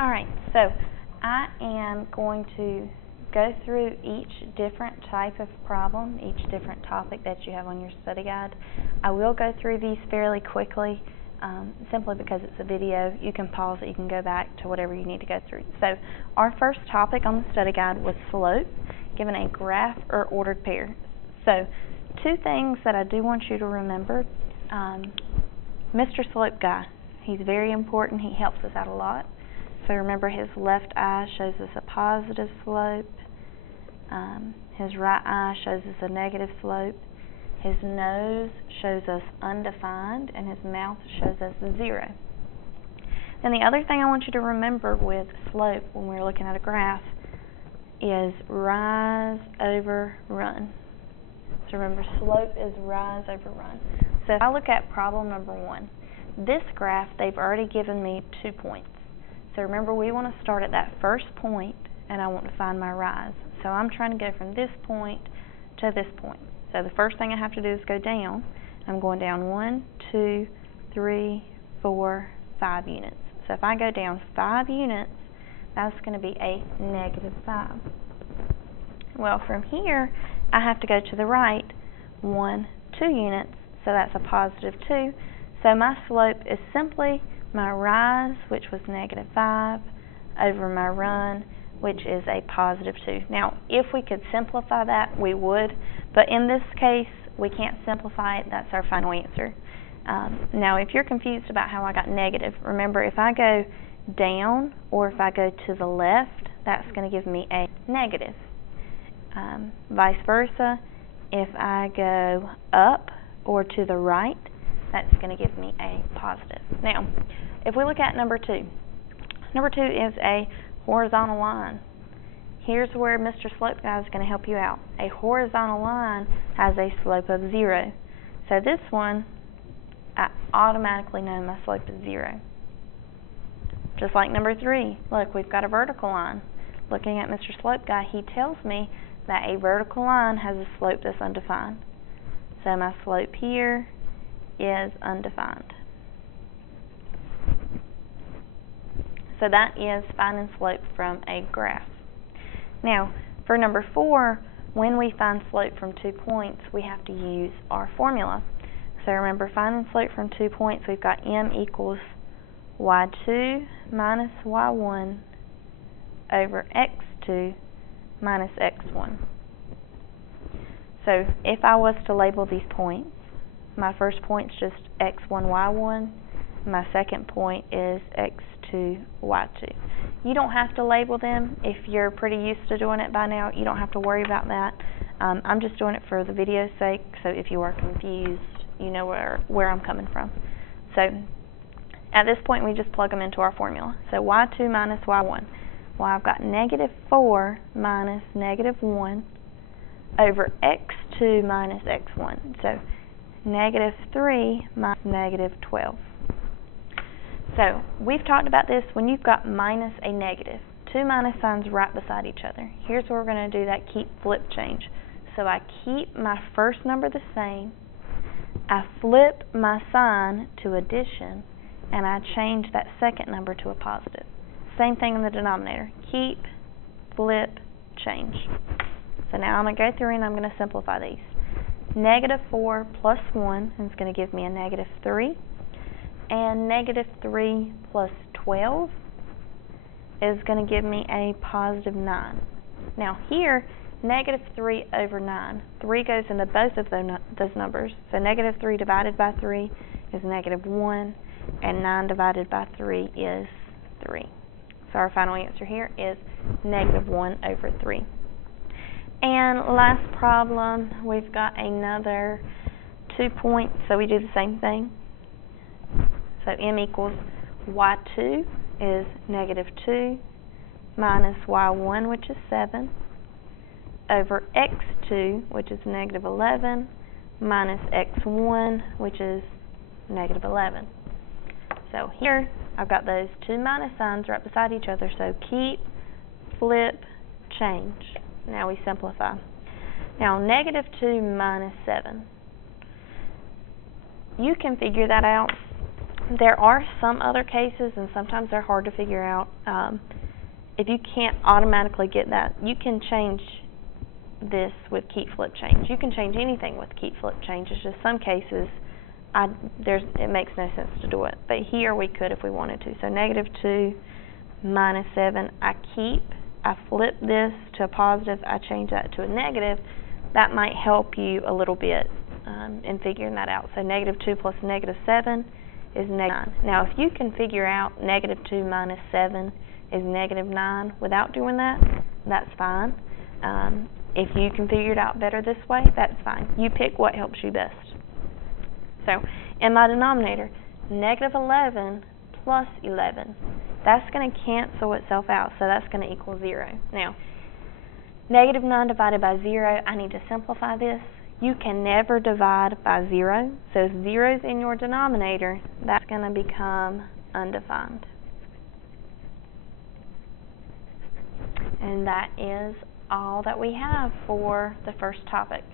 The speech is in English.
Alright, so I am going to go through each different type of problem, each different topic that you have on your study guide. I will go through these fairly quickly, simply because it's a video. You can pause it, you can go back to whatever you need to go through. So our first topic on the study guide was slope, given a graph or ordered pair. So two things that I do want you to remember. Mr. Slope guy, he's very important, he helps us out a lot. So remember, his left eye shows us a positive slope, his right eye shows us a negative slope, his nose shows us undefined, and his mouth shows us 0. And the other thing I want you to remember with slope when we're looking at a graph is rise over run. So remember, slope is rise over run. So if I look at problem number 1, this graph, they've already given me 2 points. So remember, we want to start at that first point, and I want to find my rise. So I'm trying to go from this point to this point. So the first thing I have to do is go down. I'm going down 1, 2, 3, 4, 5 units. So if I go down 5 units, that's going to be a -5. Well, from here, I have to go to the right 1, 2 units, so that's a +2. So my slope is simply my rise, which was -5, over my run, which is a +2. Now, if we could simplify that, we would, but in this case, we can't simplify it. That's our final answer. Now, if you're confused about how I got negative, remember, if I go down or if I go to the left, that's going to give me a negative. Vice versa, if I go up or to the right, that's going to give me a positive. Now, if we look at number 2, number 2 is a horizontal line. Here's where Mr. Slope guy is going to help you out. A horizontal line has a slope of 0. So this one, I automatically know my slope is 0. Just like number 3, look, we've got a vertical line. Looking at Mr. Slope guy, he tells me that a vertical line has a slope that's undefined. So my slope here is undefined. So that is finding slope from a graph. Now, for number 4, when we find slope from 2 points, we have to use our formula. So remember, finding slope from 2 points, we've got m equals y2 minus y1 over x2 minus x1. So if I was to label these points, my first point is just x1, y1. My second point is x2, y2. You don't have to label them. If you're pretty used to doing it by now, you don't have to worry about that. I'm just doing it for the video's sake, so if you are confused, you know where I'm coming from. So at this point, we just plug them into our formula. So y2 minus y1. Well, I've got -4 minus -1 over x2 minus x1. So -3 minus -12. So we've talked about this when you've got minus a negative. 2 minus signs right beside each other. Here's where we're going to do that keep flip change. So I keep my first number the same, I flip my sign to addition, and I change that second number to a positive. Same thing in the denominator. Keep, flip, change. So now I'm going to go through and I'm going to simplify these. -4 plus 1 is going to give me a -3. And -3 plus 12 is going to give me a +9. Now here, -3 over 9. 3 goes into both of those numbers. So -3 divided by 3 is -1, and 9 divided by 3 is 3. So our final answer here is -1 over 3. And last problem, we've got another 2 points, so we do the same thing. So m equals y2 is -2 minus y1, which is 7, over x2, which is -11, minus x1, which is -11. So here, I've got those 2 minus signs right beside each other, so keep, flip, change. Now we simplify. Now, -2 minus 7. You can figure that out There are some other cases, and sometimes they're hard to figure out. If you can't automatically get that, you can change this with keep flip change. You can change anything with keep flip change. It's just some cases it makes no sense to do it. But here we could if we wanted to. So -2 minus 7, I flip this to a positive, I change that to a negative. That might help you a little bit in figuring that out. So -2 plus -7 is -9. Now if you can figure out -2 minus 7 is -9 without doing that, that's fine. If you can figure it out better this way, that's fine. You pick what helps you best. So in my denominator, -11 plus 11, that's going to cancel itself out, so that's going to equal 0. Now, -9 divided by 0, I need to simplify this. You can never divide by 0, so if 0's in your denominator, that's going to become undefined. And that is all that we have for the first topic.